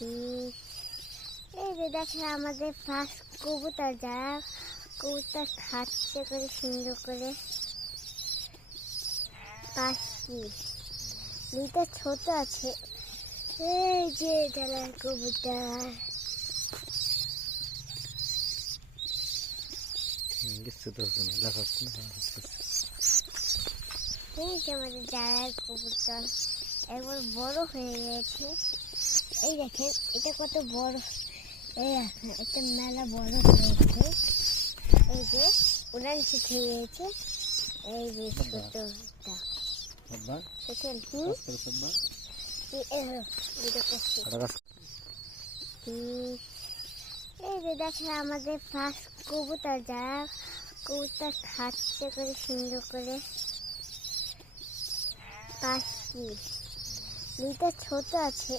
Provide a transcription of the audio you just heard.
এই যে দেখেন আমাদের ফার্স্ট কবুতর, যারা কবুতর খাচ্ছে করে সুন্দর করে। পাখি দুইটা ছোট আছে, এই যে ডালার কবুতর। এই যে আমাদের ডালার কবুতর একবার বড় হয়ে গেছে। এই দেখেন এটা কত বড়, এই দেখেন এটা মেলা বড় হয়েছে। এই যে উড়ান শিখে গিয়েছে। এই যে ছোটটা এই যে দেখেন আমাদের ফার্স্ট কবুতর, যারা কবুতর খাচ্ছে করে সুন্দর করে। পাখি দুইটা ছোট আছে।